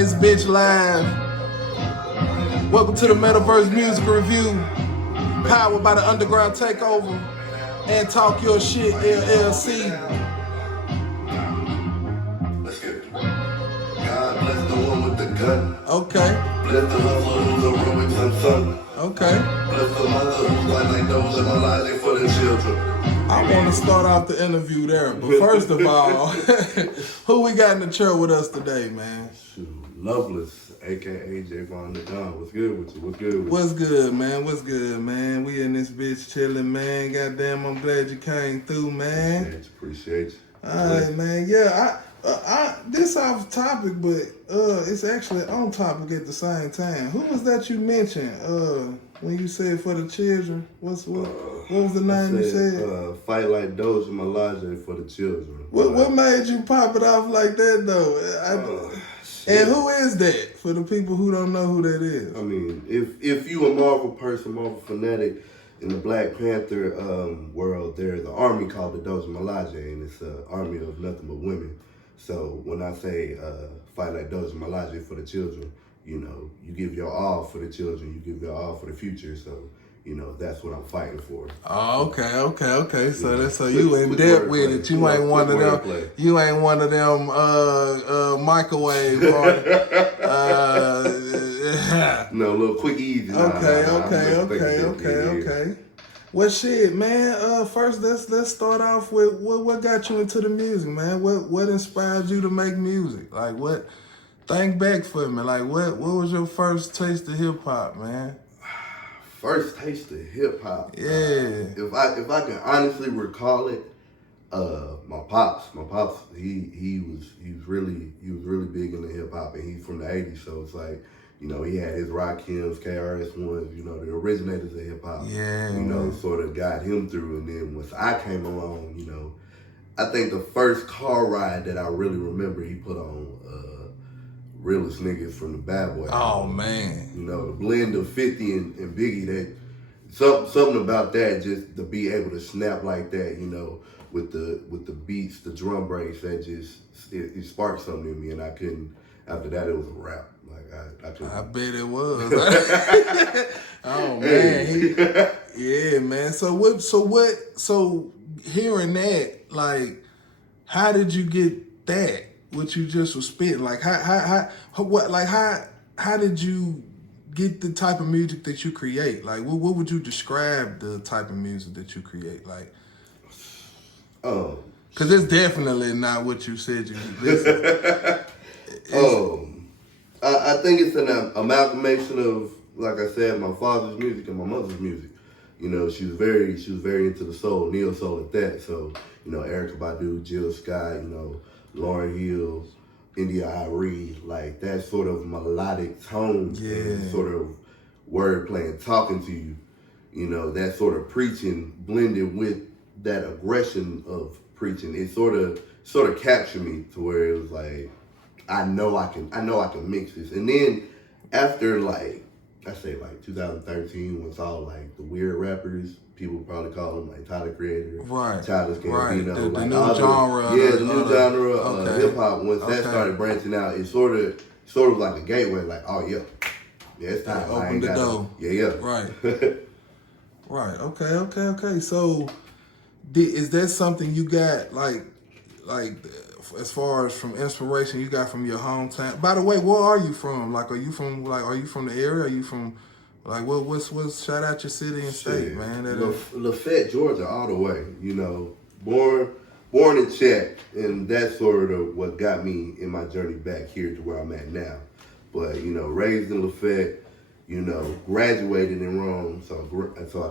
this bitch live. Welcome to the MetaVerse Music Review, powered by the Underground Takeover and Talk Your Shit LLC. Let's get it. God bless the one with the gun. Okay. Bless the hustler who's a ruin some son. Okay. Bless the mother who's white like those in my life for the children. I want to start off the interview there, but first of all, who we got in the chair with us today, man? Shoot, Loveless, aka Jeyvon Mmr. What's good with you? What's good with you? What's good, man? What's good, man? We in this bitch chilling, man. Goddamn, I'm glad you came through, man. Appreciate you. All right, man. Yeah, this off topic, but it's actually on topic at the same time. Who was that you mentioned? When you said for the children, what was the name you said? Fight like those in my life for the children. What made you pop it off like that though? And who is that for the people who don't know who that is? I mean, if you a Marvel person, Marvel fanatic, in the Black Panther world, there's an army called the Doja Malaje, and it's an army of nothing but women. So when I say fight like Doja Malaje for the children, you know, you give your all for the children, you give your all for the future. So, you know, that's what I'm fighting for. Oh, okay. So you in depth with it. You ain't one of them. You ain't one of them microwave party. No, a little quick, easy. Okay. Well, shit, man. First, let's start off with what got you into the music, man. What inspired you to make music? Like, what? Think back for me. Like, what was your first taste of hip hop, man? First taste of hip hop. Yeah. If I can honestly recall it, my pops, he was really big into hip hop, and he's from the '80s, so it's like, you know, he had his Rakims, KRS-Ones, you know, the originators of hip hop. Yeah. You know, sort of got him through, and then once I came along, you know, I think the first car ride that I really remember, he put on Realest Niggas from the Bad Boy. Oh, man. You know, the blend of 50 and Biggie, that something about that, just to be able to snap like that, you know, with the beats, the drum breaks, that just, it sparked something in me, and I couldn't, after that it was a wrap. Like, I couldn't. I bet it was. Oh, man. Yeah, man. So hearing that, like, how did you get that? What you just was spitting, like how did you get the type of music that you create? Like, what would you describe the type of music that you create? Like, because it's definitely not what you said you listen. I think it's an amalgamation of, like I said, my father's music and my mother's music. You know, she was very into the soul, neo soul at that. So, you know, Erykah Badu, Jill Scott, you know, Lauryn Hill, India Arie, like that sort of melodic tone, and sort of wordplay and talking to you, you know, that sort of preaching blended with that aggression of preaching. It sort of captured me to where it was like, I know I can mix this. And then after, like, I say like 2013, when it's all like the weird rappers, people probably call them like Tyler Creator, right? Childish Gambino, the like new genre, the new genre of hip hop. Once that started branching out, it sort of like a gateway. Like, oh yeah, it's time. Open the door. Yeah. Right. Right. Okay. So, is that something you got like as far as from inspiration you got from your hometown? By the way, where are you from? Like, are you from the area? Are you from, like, what's shout out your city and state, man? Lafayette, Georgia, all the way. You know, born in Chat, and that's sort of what got me in my journey back here to where I'm at now. But, you know, raised in Lafayette, you know, graduated in Rome, so I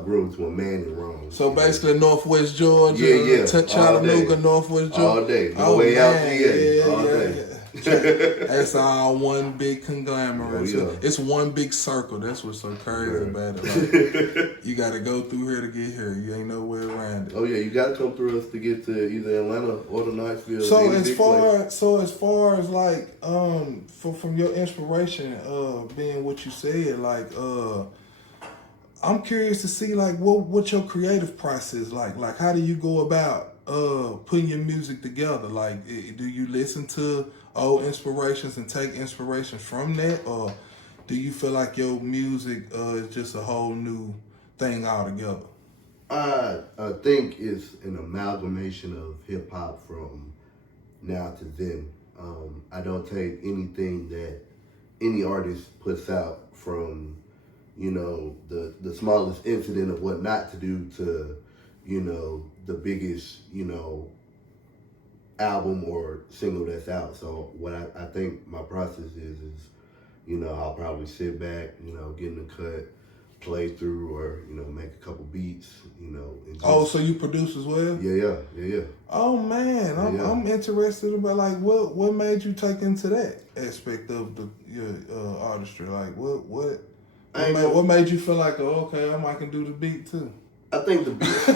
grew into a man in Rome. So basically Northwest Georgia, yeah, Chattanooga, Northwest Georgia. All day, no way out to all day. That's all one big conglomerate. Yeah. It's one big circle. That's what's so crazy about it. Like, you got to go through here to get here. You ain't no way around it. Oh yeah, you got to come through us to get to either Atlanta or the Knoxville. So as far as like from your inspiration being what you said, like I'm curious to see like what your creative process like. Like, how do you go about putting your music together? Like, do you listen to old inspirations and take inspiration from that, or do you feel like your music is just a whole new thing altogether? I think it's an amalgamation of hip hop from now to then. I don't take anything that any artist puts out from, you know, the smallest incident of what not to do to, you know, the biggest, you know, album or single that's out. So what I think my process is, you know, I'll probably sit back, you know, get in the cut, play through, or, you know, make a couple beats, you know. And just, Oh, so you produce as well? Yeah. Oh man, I'm interested about like what made you take into that aspect of your artistry. Like what made you feel like, oh, okay, I can do the beat too? I think the beats.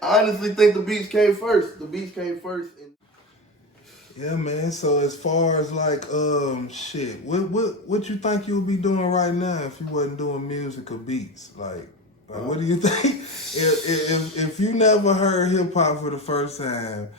I honestly think the beats came first. The beats came first. Yeah, man. So as far as like shit, what you think you would be doing right now if you wasn't doing music or beats? Like what do you think? If you never heard hip hop for the first time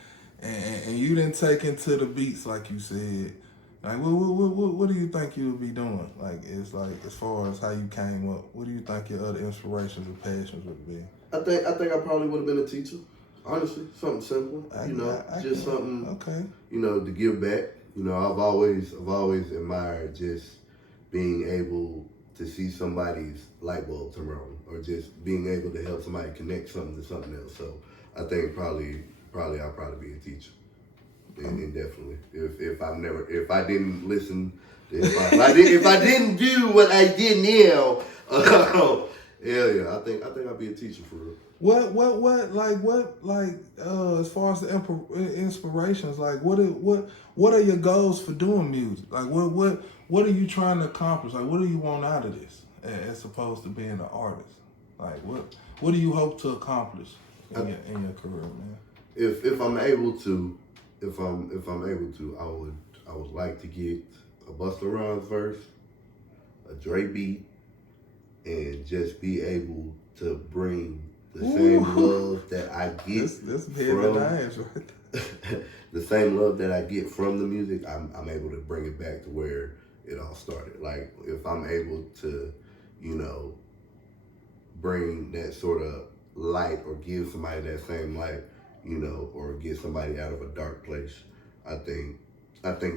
and you didn't take into the beats like you said, like what do you think you would be doing? Like it's like as far as how you came up, what do you think your other inspirations or passions would be? I think I probably would have been a teacher. Honestly, something simple, something, okay. You know, to give back. You know, I've always admired just being able to see somebody's light bulb turn on, or just being able to help somebody connect something to something else. So I think probably I'll probably be a teacher, and definitely if I didn't listen, if I didn't do what I did now, I think I'll be a teacher for real. As far as the inspirations, like what are your goals for doing music? Like what are you trying to accomplish? Like what do you want out of this as opposed to being an artist? Like what do you hope to accomplish in your career, man? If I'm able to, I would like to get a Busta Rhymes verse, a Dre beat, and just be able to bring the same love that I get the same love that I get from the music. I'm able to bring it back to where it all started. Like if I'm able to, you know, bring that sort of light or give somebody that same light, you know, or get somebody out of a dark place, I think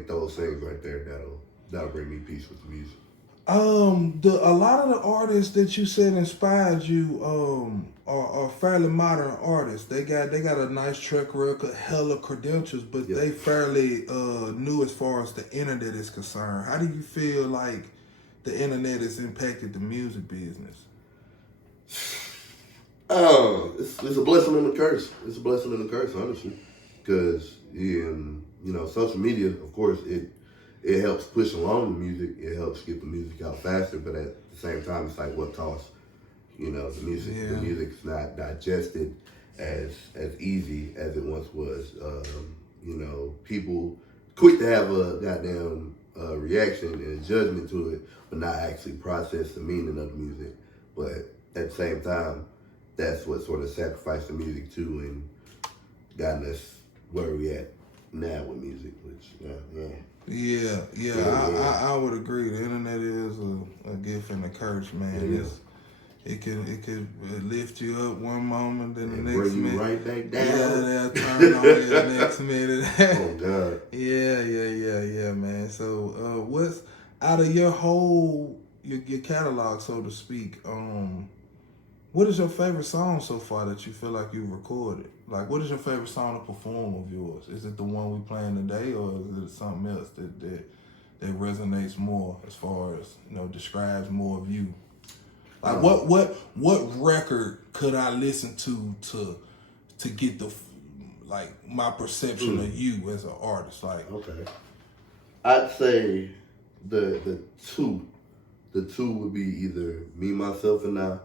those things right there that'll bring me peace with the music. A lot of the artists that you said inspired you are fairly modern artists. They got a nice track record, hella credentials, but they fairly new as far as the internet is concerned. How do you feel like the internet has impacted the music business? It's a blessing and a curse. It's a blessing and a curse, honestly, because you know, social media, of course, it helps push along the music. It helps get the music out faster, but at the same time, it's like what costs. You know, the music's not digested as easy as it once was. You know, people quick to have a goddamn reaction and a judgment to it, but not actually process the meaning of the music. But at the same time, that's what sort of sacrificed the music too and gotten us where we at now with music, which I would agree. The internet is a gift and a curse, man. It can lift you up one moment, then the next bring minute you right back down. Yeah, they'll turn on you the next minute. Oh God. Yeah, man. So what's out of your whole your catalog, so to speak, what is your favorite song so far that you feel like you've recorded? Like, what is your favorite song to perform of yours? Is it the one we playing today, or is it something else that resonates more as far as, you know, describes more of you? Like, what record could I listen to get the like my perception of you as an artist? Like, okay, I'd say the two would be either Me, Myself, and I.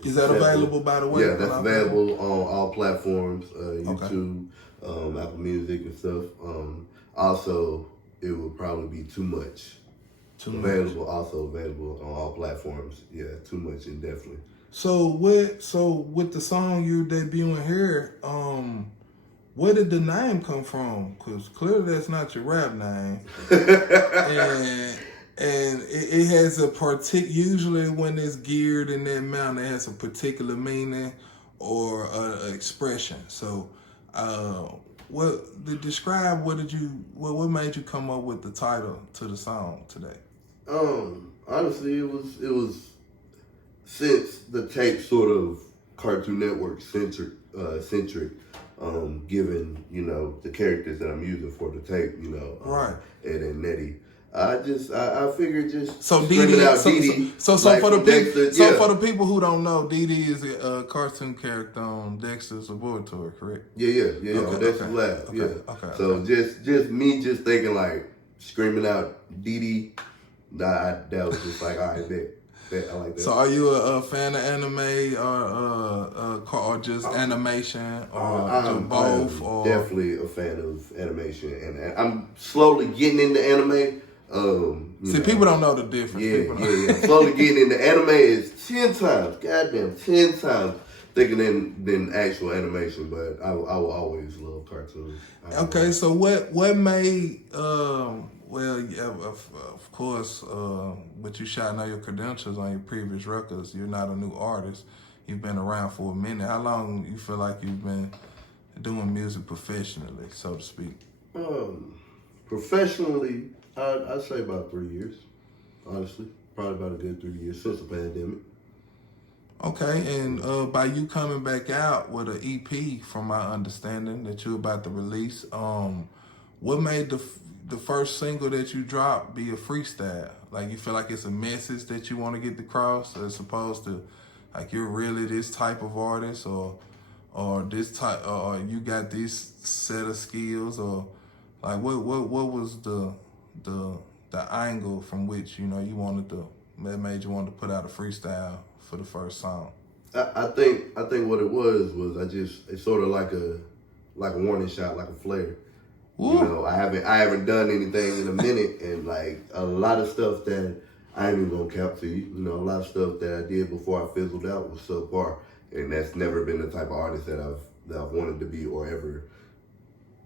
Is that available, by the way? Yeah, that's available on all platforms, YouTube, Apple Music and stuff. Also, it would probably be Too Much. Also available on all platforms. Yeah, Too Much, indefinitely. So with the song you're debuting here, where did the name come from? Because clearly that's not your rap name. And it has a usually when it's geared in that manner, it has a particular meaning or a expression. So, describe what made you come up with the title to the song today? Honestly, it was since the tape sort of Cartoon Network centric, given, you know, the characters that I'm using for the tape, you know, right, Ed and Nettie. I figured just so Dee out Dee. So like for the people, Dexter, for the people who don't know, Dee is a cartoon character on Dexter's Laboratory, correct? Yeah. Okay, On Dexter's Lab. Okay, Yeah. Okay. So just me just thinking like screaming out Dee. That was just like, all right, bet. I like that. So are you a fan of anime or just animation or both? I'm definitely a fan of animation, and I'm slowly getting into anime. People don't know the difference. Yeah. Slowly getting into anime is 10 times thicker than actual animation, but I will always love cartoons. Okay, so what made of course, but you shot know your credentials on your previous records. You're not a new artist. You've been around for a minute. How long you feel like you've been doing music professionally, so to speak? Professionally, I'd say about 3 years. Honestly, probably about a good 3 years since the pandemic. Okay, and by you coming back out with an EP, from my understanding that you're about to release, what made the first single that you dropped be a freestyle? Like, you feel like it's a message that you want to get across, as opposed to like you're really this type of artist, or this type, or you got this set of skills, or like what was the angle from which, you know, that made you want to put out a freestyle for the first song? I think what it was it's sort of like a warning shot, like a flare. Ooh. You know, I haven't done anything in a minute, and like a lot of stuff that I ain't even gonna cap to you. You know, a lot of stuff that I did before I fizzled out was subpar, and that's never been the type of artist that I've wanted to be or ever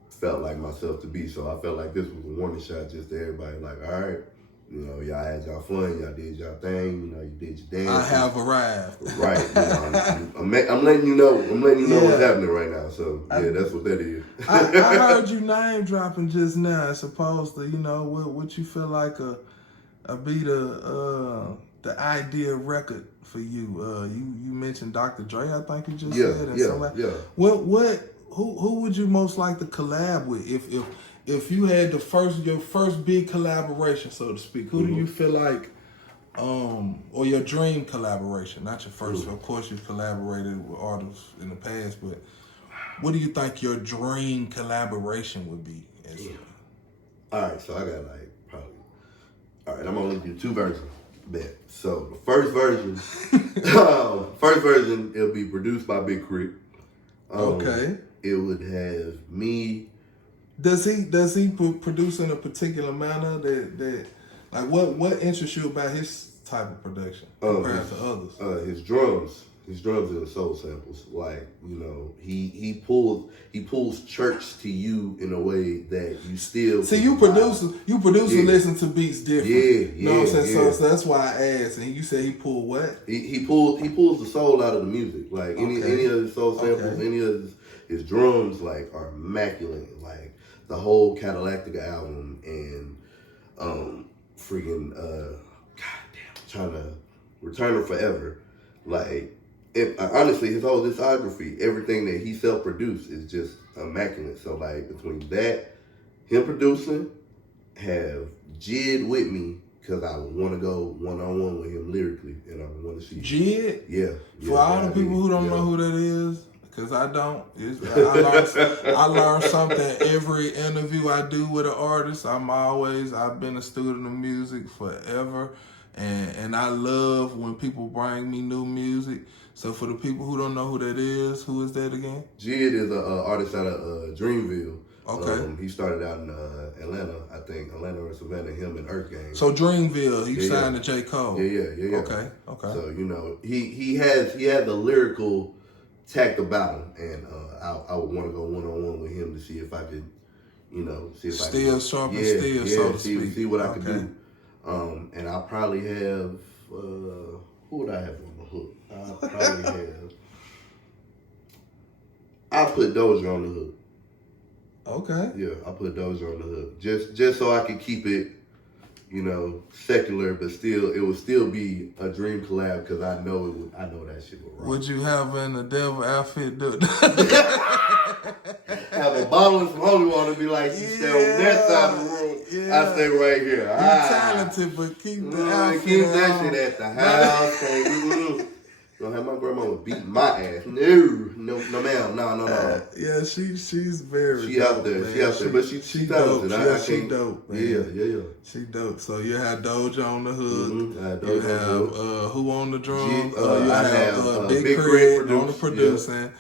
felt like myself to be. So I felt like this was a warning shot just to everybody. Like, all right, you know, y'all had y'all fun, y'all did y'all thing, you know, you did your dance. I have arrived. Right. You know, I'm letting you know what's happening right now. So yeah, that's what that is. I heard you name dropping just now, as opposed to, you know, what you feel like be the ideal record for you. You mentioned Dr. Dre, I think you just said, and somebody. Yeah. Who would you most like to collab with if you had your first big collaboration, so to speak? Who do you feel like, or your dream collaboration, not your first? Of course, you've collaborated with artists in the past, but what do you think your dream collaboration would be? All right, so I got I'm only do 2 versions. Bet. So the first version, it'll be produced by Big Crit. Okay. It would have me. Does he produce in a particular manner that like what interests you about his type of production compared to others? His drums and the soul samples. Like, you know, he pulls church to you in a way that you still see. You producer listen to beats different. You know what I'm saying? So that's why I asked. And you said he pulled what? He pulls the soul out of the music. Like any of his soul samples, any of his drums, like, are immaculate. Like the whole Catalactica album and trying to Return Forever. Like, honestly, his whole discography, everything that he self-produced is just immaculate. So, like, between that, him producing, have Jid with me, because I want to go one-on-one with him lyrically, and I want to see Jid? Yeah. For all the people who don't know who that is, because I don't. I learn something every interview I do with an artist. I've been a student of music forever, and I love when people bring me new music. So for the people who don't know who that is, who is that again? Jid is an artist out of Dreamville. Okay. He started out in Atlanta, I think. Atlanta or Savannah, him and Earth Gang. So Dreamville, he signed to J. Cole. Yeah. Okay. So, you know, he had the lyrical tact about him, and I would want to go 1-on-1 with him to see if I could, you know, see if I still could, sharp and steel, so to speak. see what I could do. And I probably have who would I have on the hook? I probably have. I put Doja on the hook. Okay. Yeah, I put Doja on the hook just so I could keep it, you know, secular, but still, it would still be a dream collab because I know that shit would rock. Would you have in a devil outfit? Have a bottle and some holy water and be like, you stay on that side of the room, I stay right here. You're talented, but keep the outfit keep that shit at the house. Don't have my grandma beating my ass. No, ma'am, no. Yeah, she's very. She out there, but she dope. talented. She dope, man. Yeah. She dope. So you have Doja on the hook. You have who on the drums? You I have Big Crit on the producing.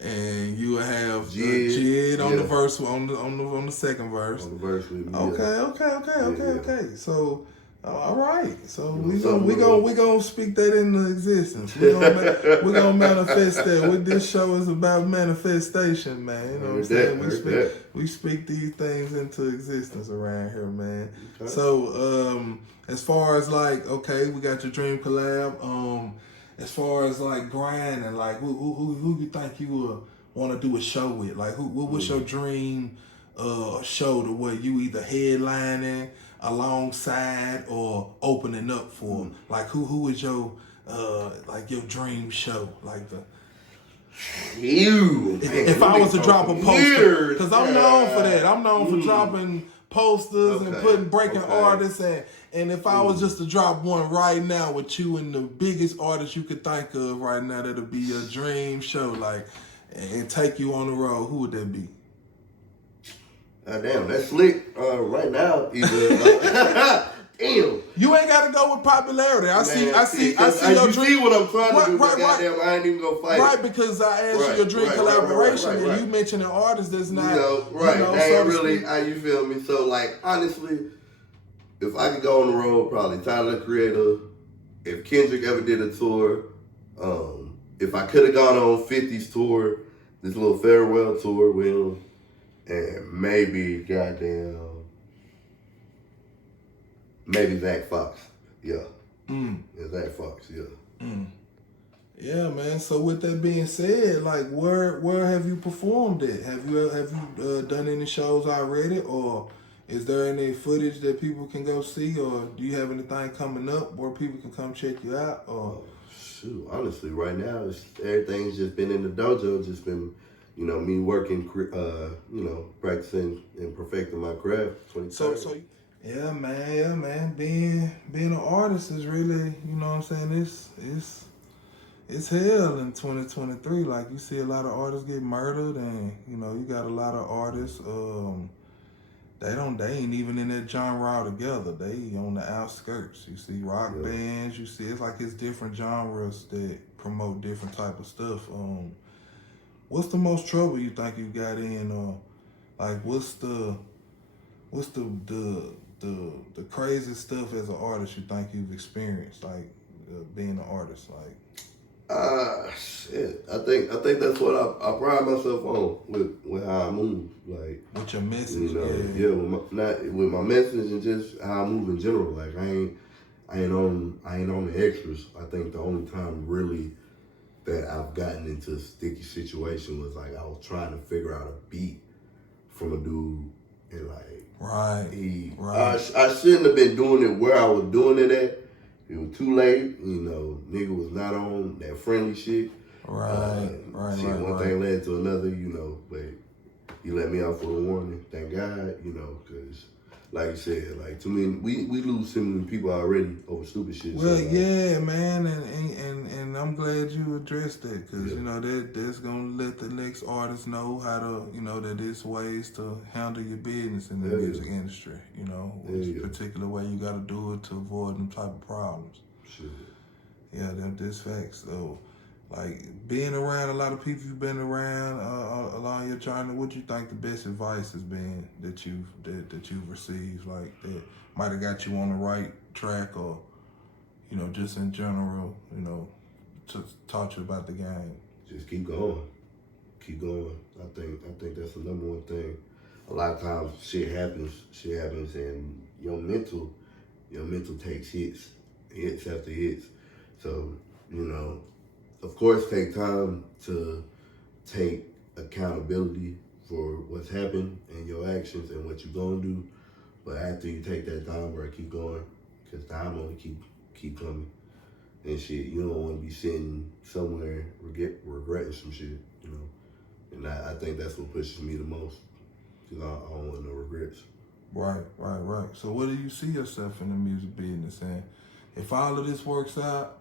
And you will have Jid on the verse on the second verse. On the verse with me. Okay. So all right. So we gonna speak that into existence. We gonna manifest that. What this show is about manifestation, man. You know what I'm saying? We speak these things into existence around here, man. Okay. So as far as like, okay, we got your dream collab. As far as like grinding, like who you think you would want to do a show with? Like what's your dream show to where you either headlining alongside or opening up for? Like who is your like your dream show? Like the if I was to drop a poster, because I'm known for that. I'm known for dropping posters and breaking artists, and if I was just to drop one right now with you and the biggest artist you could think of right now, that'll be your dream show, like, and take you on the road, who would that be? Damn, that's slick. Right now, either damn. You ain't got to go with popularity. I see your dream. See what I'm trying to do, but goddamn, I ain't even gonna fight. Right, because I asked you your dream collaboration, and you mentioned an artist that's not. They ain't really. You feel me? So, like, honestly, if I could go on the road, probably Tyler the Creator. If Kendrick ever did a tour, if I could have gone on 50's tour, this little farewell tour with him, and maybe maybe Zach Fox. Yeah. Zach Fox, Yeah, man. So with that being said, like where have you performed at? Have you done any shows already, or is there any footage that people can go see, or do you have anything coming up where people can come check you out? Or shoot, honestly, right now everything's just been in the dojo, just been, you know, me working, practicing and perfecting my craft. Yeah, man. Being an artist is really, you know what I'm saying, it's hell in 2023. Like, you see a lot of artists get murdered, and, you know, you got a lot of artists, they ain't even in that genre altogether. They on the outskirts. You see rock bands, you see, it's like it's different genres that promote different type of stuff. What's the most trouble you think you got in, or like what's the craziest stuff as an artist you think you've experienced, like being an artist, like? Shit. I think that's what I pride myself on with how I move, like with your message, with my message and just how I move in general. Like I ain't on the extras. I think the only time really that I've gotten into a sticky situation was like I was trying to figure out a beat from a dude, and like I shouldn't have been doing it where I was doing it at. It was too late, you know. Nigga was not on that friendly shit. One thing led to another, you know. But he let me out for a warning. Thank God, you know, because like you said, like to me, we lose so many people already over stupid shit. Well, so, yeah, man, and I'm glad you addressed that, because you know that's gonna let the next artist know how to, you know, that there's ways to handle your business in the music industry. You know, which particular way you got to do it to avoid them type of problems. Sure. Yeah, that's facts. So, like, being around a lot of people you've been around along your journey, what you think the best advice has been that you've received, like that might have got you on the right track, or, you know, just in general, you know, taught you about the game? just keep going. Keep going. I think that's the number one thing. A lot of times shit happens, and your mental takes hits after hits. So, you know, of course, take time to take accountability for what's happened and your actions and what you're gonna do. But after you take that time, bro, keep going, because time only keep coming. And shit, you don't want to be sitting somewhere regretting some shit, you know. And I think that's what pushes me the most, because I don't want no regrets. Right. So what do you see yourself in the music business? And if all of this works out,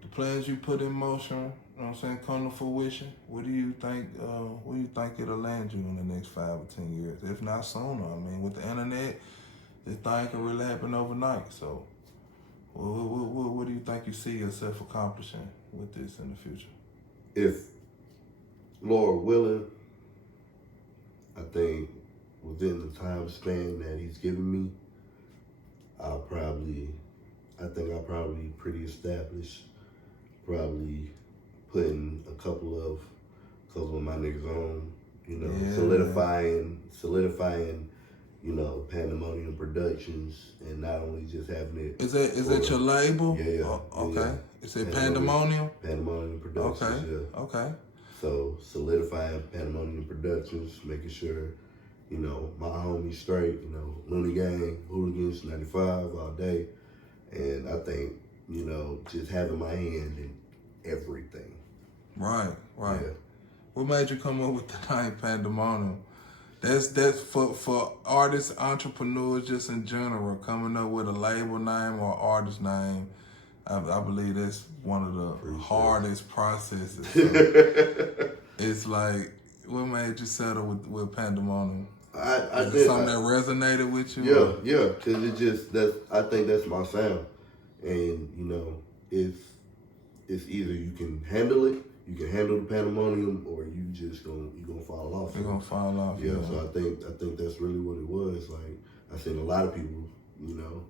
the plans you put in motion, you know what I'm saying, come to fruition, what do you think it'll land you in the next 5 or 10 years? If not sooner. I mean, with the internet, this thing can really happen overnight. So what do you think you see yourself accomplishing with this in the future? If Lord willing, I think within the time span that he's given me, I'll probably pretty established, probably putting a couple of my niggas on, you know, solidifying, you know, Pandemonium Productions, and not only just having it. Is that your label? Yeah. Okay. Yeah. Is it Pandemonium? Pandemonium Productions. Yeah. Okay. So solidifying Pandemonium Productions, making sure, you know, my homies straight, you know, Looney Gang, Hooligans, 95 all day. And I think, you know, just having my hand in everything. Right. Yeah. What made you come up with the name Pandemonium? That's for artists, entrepreneurs, just in general, coming up with a label name or artist name. I believe that's one of the hardest processes. So it's like, what made you settle with Pandemonium? Is it something that resonated with you? Yeah, because I think that's my sound. And, you know, it's either you can handle it, you can handle the Pandemonium, or you just you're gonna fall off. You're gonna fall off. Yeah, so I think that's really what it was. Like, I've seen a lot of people, you know,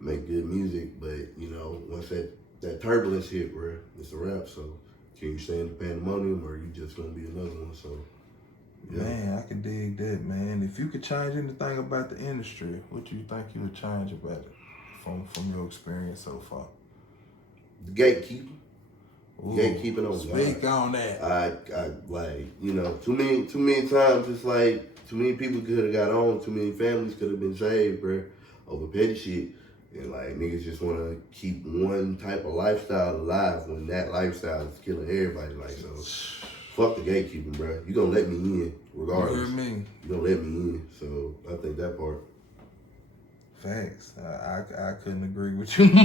make good music, but, you know, once that turbulence hit, bro, it's a wrap. So can you stay in the Pandemonium, or you just gonna be another one? So yeah. Man, I can dig that, man. If you could change anything about the industry, what do you think you would change about it from your experience so far? The gatekeeping. Ooh, Gatekeeping on speak on that. I like, you know, too many times it's like too many people could have got on, too many families could have been saved, bro, over petty shit. And like, niggas just want to keep one type of lifestyle alive when that lifestyle is killing everybody. Like, so fuck the gatekeeping, bro. You gonna let me in regardless. You hear me? You gonna let me in. So I think that part. Facts. I couldn't agree with you more.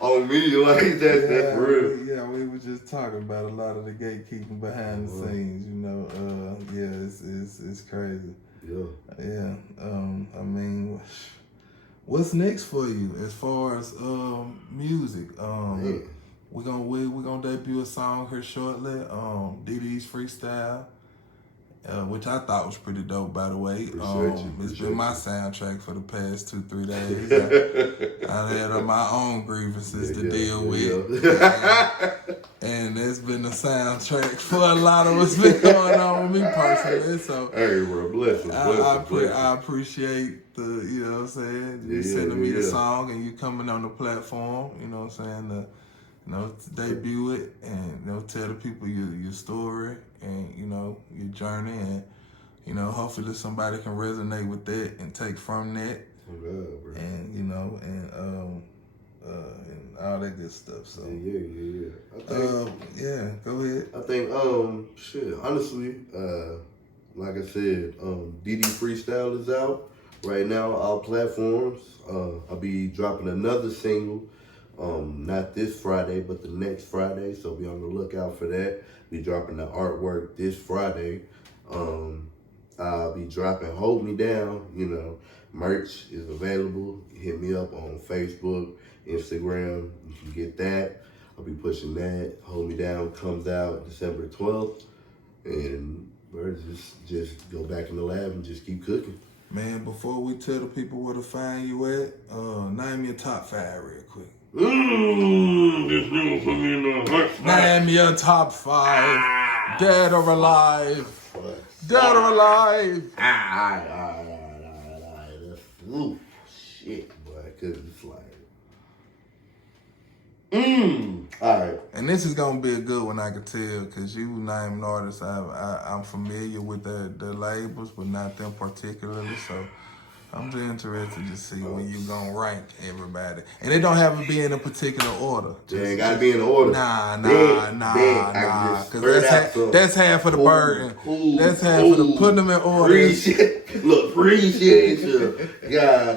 On me, like that's for real. Yeah, we were just talking about a lot of the gatekeeping behind the scenes. You know, it's crazy. Yeah. I mean, what's next for you as far as music? We're gonna debut a song here shortly. DD's Freestyle. Which I thought was pretty dope, by the way. It's been my soundtrack for the past 2-3 days. I had my own grievances to deal with. And it's been the soundtrack for a lot of what's been going on with me personally. So hey, bro, bless him. I appreciate the, you know what I'm saying, you sending me the song and you coming on the platform, you know what I'm saying, to debut it and, you know, tell the people your story and, you know, your journey, and, you know, hopefully somebody can resonate with that and take from that. Oh God, bro. And, you know, and all that good stuff. So yeah. Go ahead. I think shit, honestly, like I said, DD Freestyle is out right now, all platforms. I'll be dropping another single. Not this Friday, but the next Friday, so be on the lookout for that. Be dropping the artwork this Friday. I'll be dropping Hold Me Down, you know, merch is available. Hit me up on Facebook, Instagram, you can get that. I'll be pushing that. Hold Me Down comes out December 12th, and bro, just go back in the lab and just keep cooking. Man, before we tell the people where to find you at, name your top 5 real quick. This nigga put me in the hot spot. Name your top 5. Dead or alive. Dead or alive. Alright. That's shit, boy. Cause it's like. Alright. And this is gonna be a good one, I can tell, cause you named artists. I'm familiar with the labels, but not them particularly. So I'm just interested to see when you gonna rank everybody, and it don't have to be in a particular order. They ain't gotta be in the order. Nah. Cause that's half of the burden. That's half of the putting them in order. Appreciate you. Goddamn. Yeah,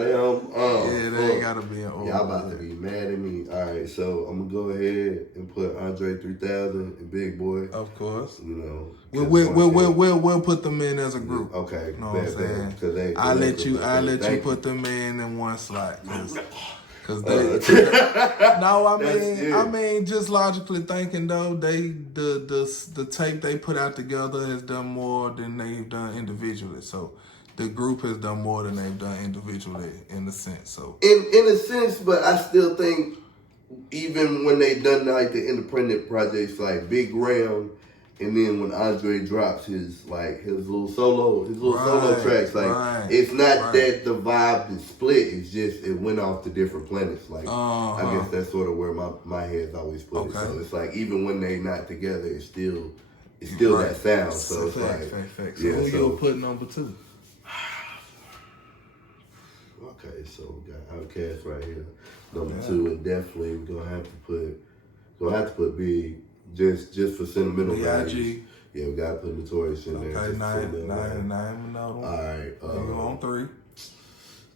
they ain't gotta be in order. Y'all about to be mad at me. All right, so I'm gonna go ahead and put Andre 3000 and Big Boy. Of course. You know. We'll put them in as a group. Okay. You know what I'm saying? I'll let you put them in one slot. Cause they no, I mean just logically thinking though, the tape they put out together has done more than they've done individually. So the group has done more than they've done individually in a sense. So in a sense, but I still think even when they done like the independent projects like Big Ram, and then when Andre drops his little solo tracks, it's not that the vibe is split. It's just it went off to different planets. Like I guess that's sort of where my head's always put it. So it's like even when they not together, it's still that sound. So it's fact. So who you put number 2? Okay, so we got Outkast right here, number 2, and definitely we're gonna have to put Big. Just for sentimental values. Yeah, we gotta put Notorious in there. Okay, nine another one. All right. You go on 3.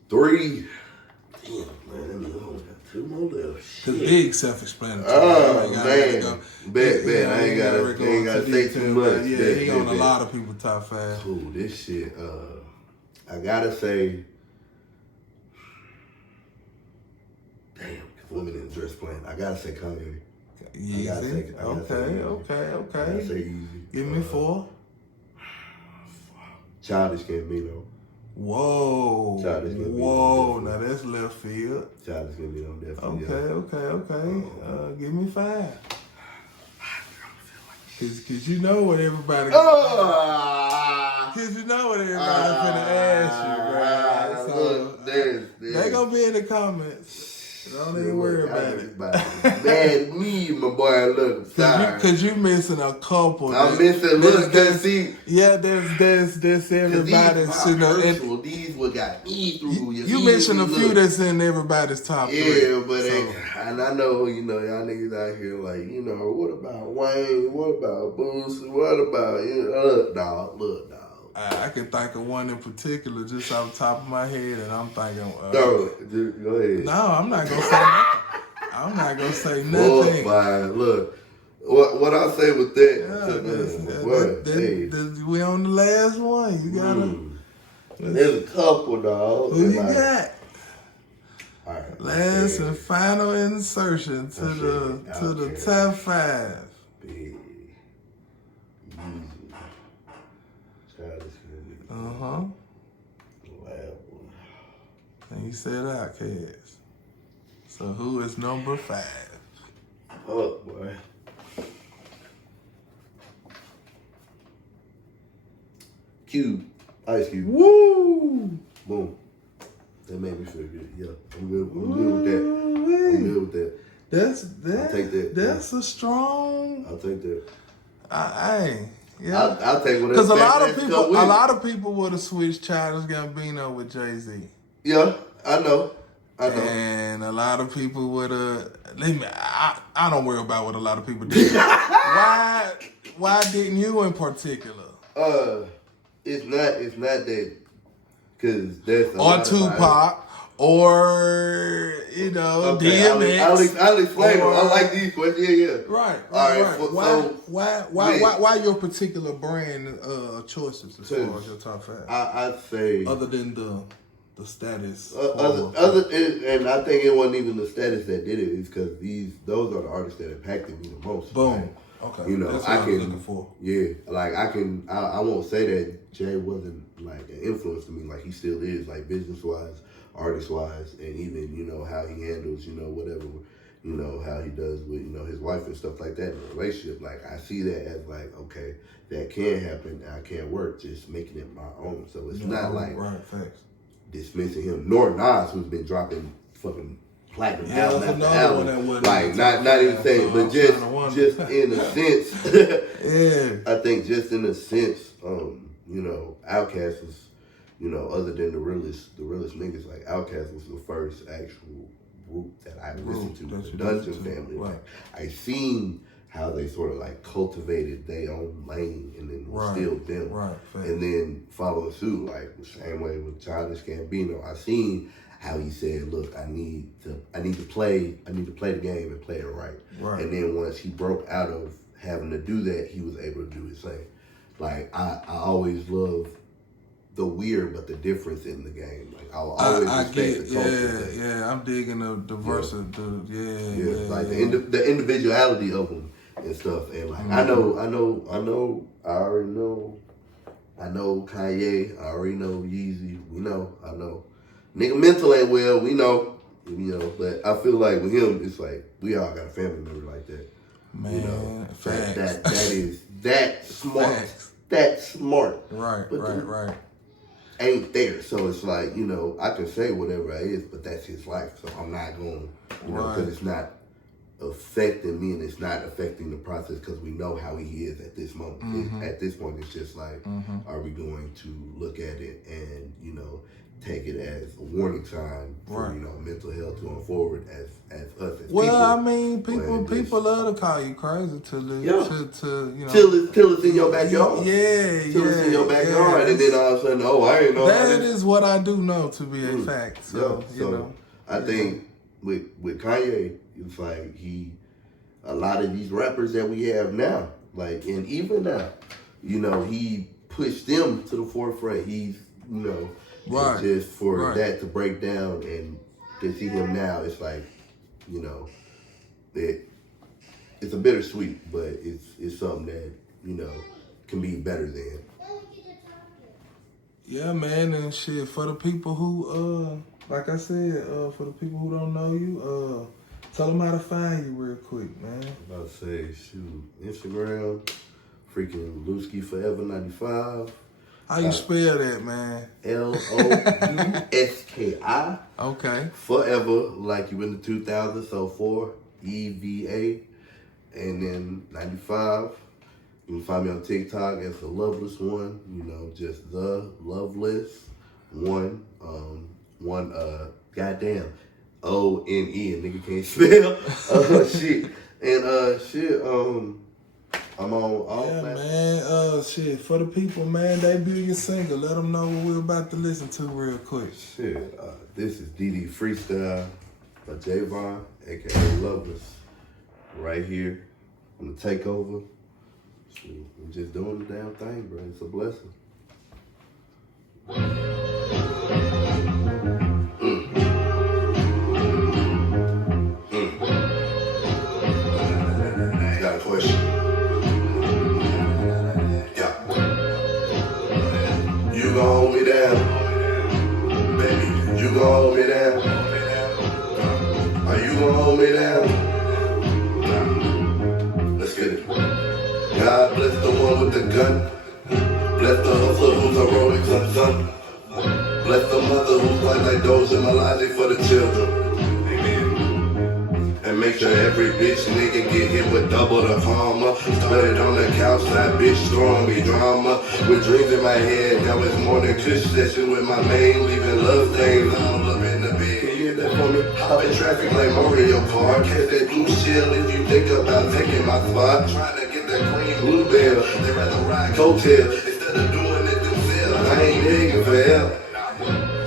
3. Damn, man, I only got 2 more left. Cause Big self-explanatory. Oh man, bet. I ain't gotta say too much. Yeah, he on a lot of people's top 5. Cool, this shit. I gotta say, damn, Women in Dress Plan. I gotta say Kanye. Easy. Okay. I gotta say Easy. Give me 4. Childish Gambino. Whoa. Childish Gambino. Whoa. Now that's left field. Childish Gambino, definitely. Okay. Give me 5. Cause you know what everybody. Cause you know what everybody finna ask you, bro. So they gonna be in the comments. Don't even worry about it. Man, me, my boy, look, sorry. Cause you missing a couple. I'm missing, look, cause see. Yeah, there's everybody's, these what got me through. You mentioned a few that's in everybody's top 3. Yeah, but and I know, y'all niggas out here like, what about Wayne? What about Boosie? What about, look, dog. I can think of one in particular just off the top of my head, and I'm thinking. Go ahead. No, I'm not gonna say nothing. I'm not gonna say nothing. Look, what I say with that? We on the last one. You gotta. There's a couple, dog. Who you got? All right. Last and final insertion to the top 5. Big. And you said Outkast. So who is number 5? Oh boy. Cube. Ice Cube. Woo! Boom. That made me feel good. Yeah, I'm good with that. I'll take that. That's a strong. I'll take that. Yeah. I'll take whatever. Because a lot of people would have switched Childish Gambino with Jay-Z. Yeah, I know. And a lot of people would have. I don't worry about what a lot of people did. Why didn't you in particular? It's not that. Because that's or Tupac. Or, DMX. I'll explain them. I like these questions. Yeah. Right. Why your particular brand choices as far as your top 5? I'd say other than the status. And I think it wasn't even the status that did it. It's because those are the artists that impacted me the most. Boom. Right? Okay. That's what I was looking for. Yeah. Like I won't say that Jay wasn't like an influence to me. Like he still is, like business wise, artist wise, and even how he handles whatever you know, how he does with, you know, his wife and stuff like that in a relationship. Like, I see that as like, okay, that can happen, and I can't work, just making it my own. So it's not like dismissing him, nor Nas, who's been dropping fucking platinum album after album. Like, not even saying, but just in a sense, I think just in a sense, you know, Outkast was, you know, other than the realest niggas, like Outkast was the first actual group that I listened to, the Dungeon Family. Right. Like, I seen how they sort of like cultivated their own lane and then was still them. Right. And then following suit, like the same way with Childish Gambino. I seen how he said, look, I need to play the game and play it right. And then once he broke out of having to do that, he was able to do his thing. Like, I always love the weird but the difference in the game. Like, I'll always respect the culture. Yeah, I'm digging the versus like the individuality of them and stuff. And like, I know Kanye, I already know Yeezy, I know. Nigga mental ain't well, we know, but I feel like with him, it's like, we all got a family member like that. Man, facts. That is that smart. Facts. That smart. Right. Ain't there. So it's like, I can say whatever it is, but that's his life. So I'm not going, because it's not affecting me and it's not affecting the process, because we know how he is at this moment. At this point, it's just like, are we going to look at it and, take it as a warning sign for, mental health going forward as us as people. I mean, people love to call you crazy till it's in your backyard. Till it's in your backyard, and then all of a sudden, I ain't know. That is what I do know to be a fact. So, I think with Kanye, it's like a lot of these rappers that we have now, like, and even now, he pushed them to the forefront. He's, just for that to break down and to see him now, it's like, it's a bittersweet, but it's something that, can be better than. Yeah, man, and shit, for the people who, like I said, for the people who don't know you, tell them how to find you real quick, man. I'm about to say, Instagram, freaking Lewski Forever 95. How you spell that, man? Louski. Okay. Forever, like you in the 2000s, so 4 EVA, and then 95. You can find me on TikTok as the Loveless One. Just the Loveless One. Goddamn, ONE. A nigga can't spell. Shit. And I'm on all platforms. Man, for the people, man, debut your single. Let them know what we're about to listen to real quick. This is DD Freestyle by Jeyvon, aka Loveless, right here on the Takeover. I'm just doing the damn thing, bro. It's a blessing. Got a question. You gon' hold me down, baby. You gon' hold me down. Are you gon' hold me down? Let's get it. God bless the one with the gun. Bless the hustler who's a rolling son. Bless the mother who's like those in Malazi for the children. And make sure every bitch nigga get hit with double the karma. Started on the couch, that bitch strong, be drama. With dreams in my head, now it's more than kush session with my main. Leaving love things all up in the bed. Can you hear that for me? Hop in traffic like Mario Kart. Catch that blue shell if you think about taking my spot. Trying to get that green bluebell. They rather ride coattail instead of doing it themselves. I ain't digging for help.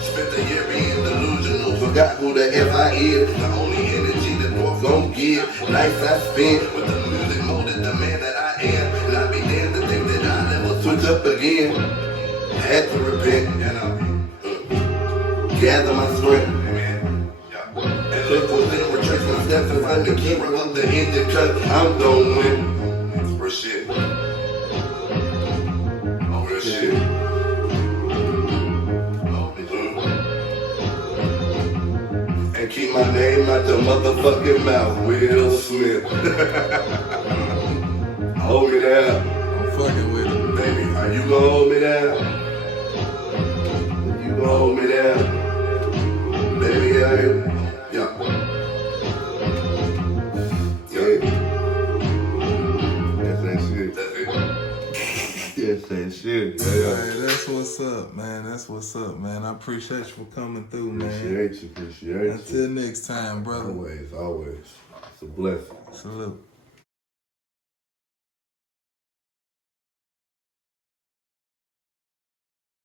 Spent the year being delusional. Forgot who the F.I. is. The only energy that dwarf gon' give. Nights I spent with the music molded the man that I am. And I be damned to think that I never switch up again. Had to repent. Gather my strength. And look within, retrace my steps and find the key. Run up the engine cause I'm gon' win. Real shit. Real shit. keep my name out your motherfucking mouth, Will Smith. Hold me down. I'm fucking with it. Baby, are you gonna hold me down? You gonna hold me down? Baby, I am. Yeah. That's that shit. That's that shit. Hey, that's what's up, man. That's what's up, man. I appreciate you for coming through, man. Appreciate you. Until next time, brother. Always. It's a blessing. Salute.